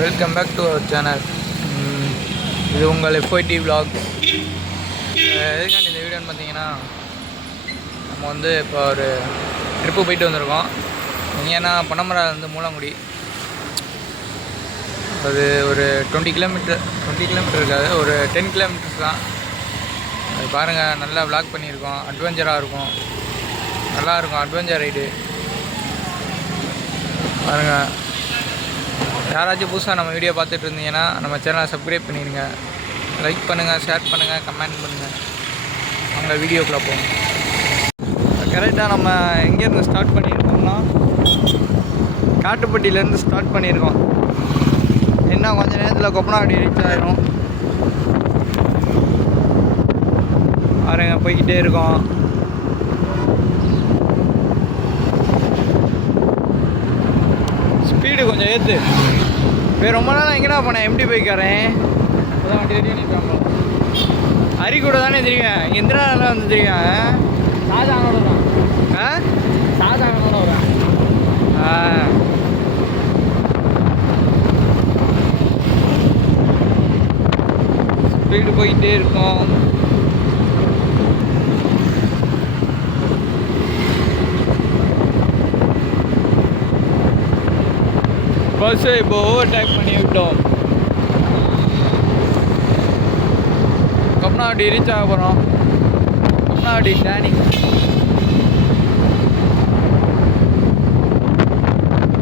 Welcome back to our channel. இது உங்கள் FYT vlog. எதுக்காண்டி இந்த வீடியோன்னு பார்த்தீங்கன்னா, நம்ம வந்து இப்போ ஒரு ட்ரிப்பு போயிட்டு வந்திருக்கோம். எங்கேன்னா பொன்னமராலேருந்து மூலங்குடி. அது ஒரு 20 கிலோமீட்டர் இருக்காது, ஒரு 10 கிலோமீட்டர்ஸ் தான். அது பாருங்கள், நல்லா vlog பண்ணியிருக்கோம். அட்வென்ச்சராக இருக்கும், நல்லாயிருக்கும். அட்வென்ச்சர் ரைடு பாருங்கள். யாராச்சும் புதுசாக நம்ம வீடியோ பார்த்துட்டு இருந்தீங்கன்னா நம்ம சேனலை சப்ஸ்கிரைப் பண்ணிடுங்க, லைக் பண்ணுங்கள், ஷேர் பண்ணுங்கள், கமெண்ட் பண்ணுங்கள். அவங்க வீடியோக்குள்ளே போவோம். கரெக்டாக நம்ம எங்கேருந்து ஸ்டார்ட் பண்ணியிருக்கோம்னா, காட்டுப்பட்டியிலேருந்து ஸ்டார்ட் பண்ணியிருக்கோம். இன்னும் கொஞ்சம் நேரத்தில் கொப்பனாடி ரீச் ஆகிரும். பாருங்க, போய்கிட்டே இருக்கோம். ஸ்பீடு கொஞ்சம் ஏற்று. இப்போ ரொம்ப நாள் எங்கேனா போனேன், எம்டி பைக்காரன் இப்போதான் வண்டி ரெடி பண்ணிப்பாங்க. ஹரி கூட தானே தெரியும், இங்கே எந்திரா நல்லா வந்து தெரியும். சாதானோட தான். சாதானோட வரேன். ஸ்பீடு போயிட்டே இருக்கும். பஸ்ஸை இப்போ ஓவர்டேக் பண்ணி விட்டோம். கொப்பனாடி ரீச் ஆக போகிறோம். கொப்பனாடி டேனிங்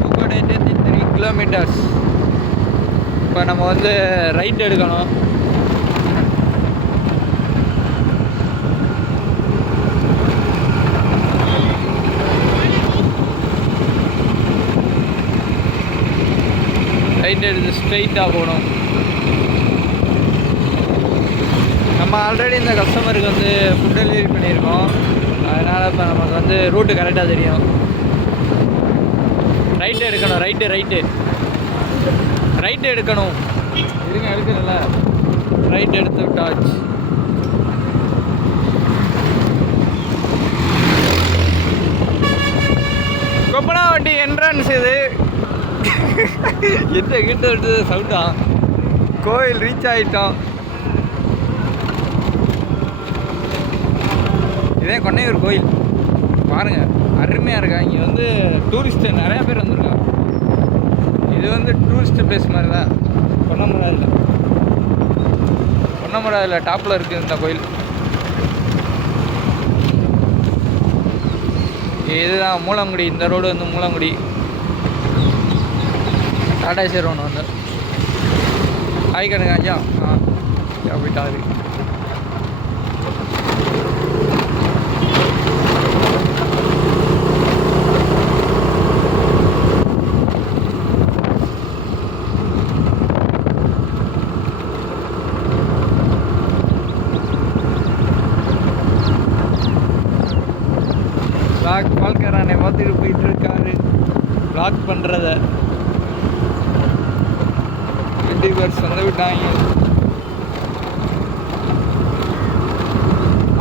283 கிலோமீட்டர்ஸ். இப்போ நம்ம வந்து ரைட் எடுக்கணும். ரைட் எடுத்து ஸ்ட்ரைட்டாக போகணும். நம்ம ஆல்ரெடி இந்த கஸ்டமருக்கு வந்து ஃபுட் டெலிவரி பண்ணியிருக்கோம். அதனால் இப்போ நமக்கு வந்து ரூட்டு கரெக்டாக தெரியும். ரைட்டு எடுக்கணும். ரைட்டு எடுக்கணும். இருங்க, எடுக்கணும்ல. ரைட் எடுத்து விட்டாச்சு. கொப்பனாவட்டி என்ட்ரன்ஸ் இது. எந்த கிட்ட விட்டு சவுண்டா. கோயில் ரீச் ஆகிட்டோம். இதே கொன்னையூர் கோயில் பாருங்கள், அருமையாக இருக்கா. இங்கே வந்து டூரிஸ்ட்டு நிறையா பேர் வந்திருக்காங்க. இது வந்து டூரிஸ்ட் பிளேஸ் மாதிரி தான். பொன்னமராவில் டாப்பில் இருக்குது இந்த கோயில். இதுதான் மூலங்குடி. இந்த ரோடு வந்து மூலங்குடி. டாடா சேர் ஒன்று வந்து ஆயிக்கணுங்க ஐயா. போயிட்டாரு. வாழ்க்கைறானே பார்த்துட்டு போயிட்டு இருக்காரு பிளாக் பண்ணுறத. யூடியூபர்ஸ் வந்து விட்டாங்க.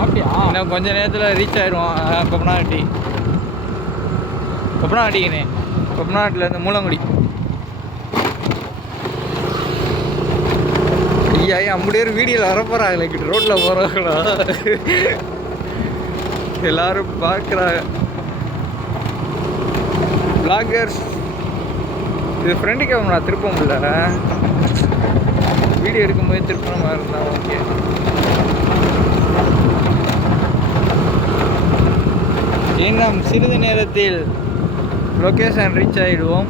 அப்படியா? இன்னும் கொஞ்ச நேரத்தில் ரீச் ஆயிடுவோம். கொப்பனாட்டிங்கண்ணே. கொப்பனாட்டிலேருந்து மூலங்குடி. ஐயா ஐம்பது வீடியோவில் வரப்போகிறாங்களே, கிட்ட ரோட்டில் போகிறாங்களா எல்லாரும் பார்க்குறாங்க. பிளாகர்ஸ். இது ஃப்ரெண்டு கேமரா திருப்ப முடியல. வீடியோ எடுக்கும்போது திருப்பின மாதிரி இருந்தால் ஓகே. இன்னும் சிறிது நேரத்தில் லொக்கேஷன் ரீச் ஆகிடுவோம்.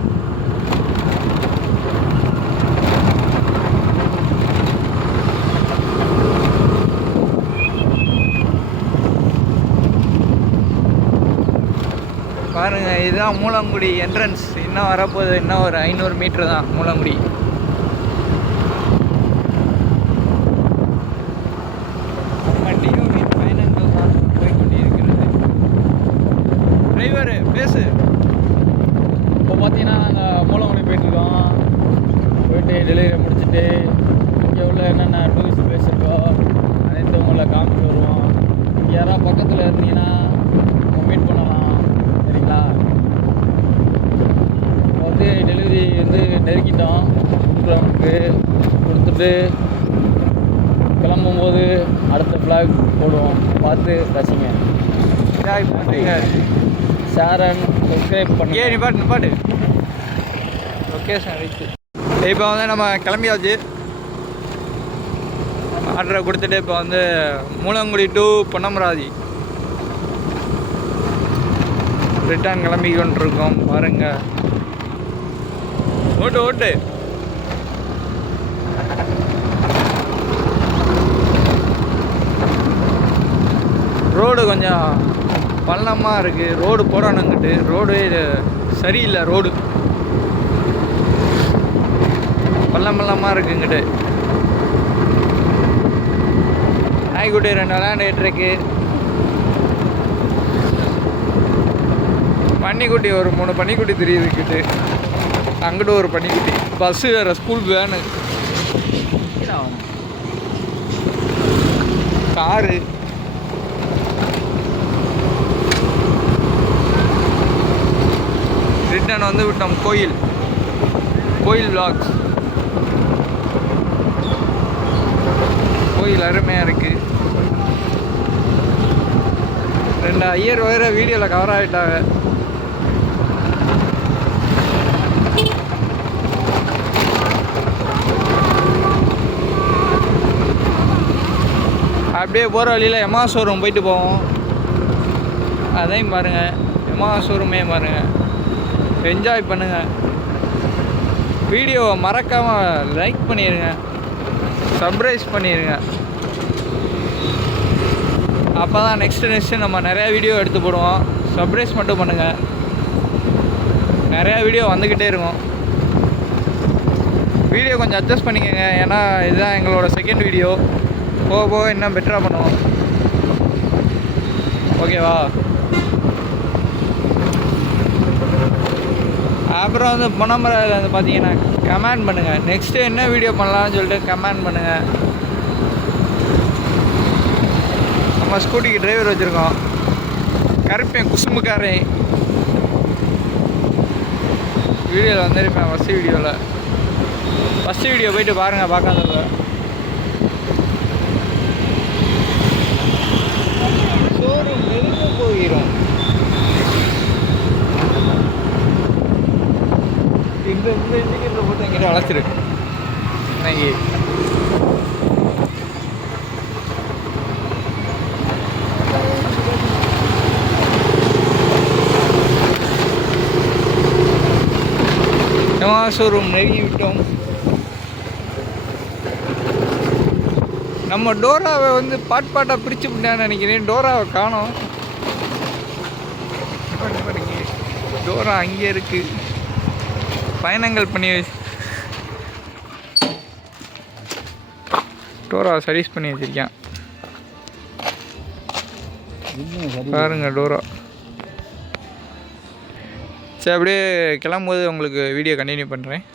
பாருங்கள், இதுதான் மூலங்குடி என்ட்ரன்ஸ். இன்னும் வரப்போகுது. இன்னும் ஒரு 500 மீட்ரு தான் மூலங்குடி. டியோவின் பயணங்கள் தான் போய்கொண்டிருக்கிறது. டிரைவரு பேசு. இப்போ பார்த்தீங்கன்னா நாங்கள் மூலங்குடி போயிட்டுருக்கோம். போயிட்டு டெலிவரி முடிச்சுட்டு இங்கே உள்ள என்னென்ன டூரிஸ்ட் பிளேஸ் இருக்கோ அனைத்து உங்களை காமிட்டு வருவோம். இங்கே யாராவது பக்கத்தில் இருந்தீங்கன்னா மீட் பண்ணலாம், சரிங்களா? இப்போ வந்து டெலிவரி வந்து நெருங்கிட்டோம். கொடுக்குறவனுக்கு கொடுத்துட்டு கிளம்பும்போது அடுத்த ஃப்ளாக் போடுவோம், பார்த்து ரசிங்க. ஷேர் அண்ட் சப்ஸ்கிரைப் பண்ணுங்க. நிப்பாட்டு லொக்கேஷன் ரைட்டு. இப்போ வந்து நம்ம கிளம்பியாச்சு. ஆர்டரை கொடுத்துட்டு இப்போ வந்து மூலங்குடி டு பொன்னமராதி ரிட்டர்ன் கிளம்பி கொண்டிருக்கோம். பாருங்க, ஓட்டு ரோடு கொஞ்சம் பள்ளமாக இருக்குது. ரோடு போடணுங்கிட்டு ரோடு சரியில்லை. ரோடு பள்ளமாக இருக்குங்கிட்டு. நாய்க்குட்டி 2 விளையாண்டுட்டு இருக்கு. பன்னிக்குட்டி ஒரு 3 பன்னிக்குட்டி தெரியுதுக்கிட்டு. அங்கிட்டு ஒரு பன்னிக்குட்டி. பஸ்ஸு வேறு, ஸ்கூல் வேனு, காரு. ரிட்டர்ன் வந்து விட்டோம். கோயில் vlogs. கோயில் அருமையாக இருக்குது. 2 ஐயர் வேறு வீடியோவில் கவர் ஆகிட்டாங்க. அப்படியே போகிற வழியில் எமா ஷோரூம் போயிட்டு போவோம். அதையும் பாருங்கள், எமா ஷோரூமே பாருங்கள். என்ஜாய் பண்ணுங்கள். வீடியோவை மறக்காமல் லைக் பண்ணிடுங்க, சப்ஸ்கிரைப் பண்ணிடுங்க. அப்போ தான் நெக்ஸ்ட்டு நம்ம நிறையா வீடியோ எடுத்து போடுவோம். சப்ஸ்கிரைப் மட்டும் பண்ணுங்கள். நிறையா வீடியோ வந்துக்கிட்டே இருக்கும். வீடியோ கொஞ்சம் அட்ஜஸ்ட் பண்ணிக்கோங்க, ஏன்னா இதுதான் எங்களோட செகண்ட் வீடியோ. போக இன்னும் பெட்டராக பண்ணுவோம். ஓகேவா? அப்புறம் வந்து பொன்னமராதியில் வந்து பார்த்தீங்கன்னா கமெண்ட் பண்ணுங்கள். நெக்ஸ்ட்டு என்ன வீடியோ பண்ணலாம்னு சொல்லிட்டு கமெண்ட் பண்ணுங்கள். நம்ம ஸ்கூட்டிக்கு டிரைவர் வச்சுருக்கோம். கருப்பேன், குசும்புக்காரன். வீடியோவில் வந்துருப்பேன். ஃபஸ்ட்டு வீடியோ போயிட்டு பாருங்கள், பார்க்காதவங்க. ஷோரூம் நெருங்க போகிறோம். இந்த இண்டிகேட்டர் போட்டு எங்கிட்ட வளர்த்துரு. இன்னைக்கு ஷோரூம் நெருங்கி விட்டோம். நம்ம டோராவை வந்து பாட்டாக பிரித்து விட்டான்னு நினைக்கிறேன். டோராவை காணோம். டோரா அங்கே இருக்குது. பயணங்கள் பண்ணி டோரா சர்வீஸ் பண்ணி வச்சிருக்கேன். பாருங்க டோரா. சரி, அப்படியே கிளம்பும்போது உங்களுக்கு வீடியோ கண்டினியூ பண்ணுறேன்.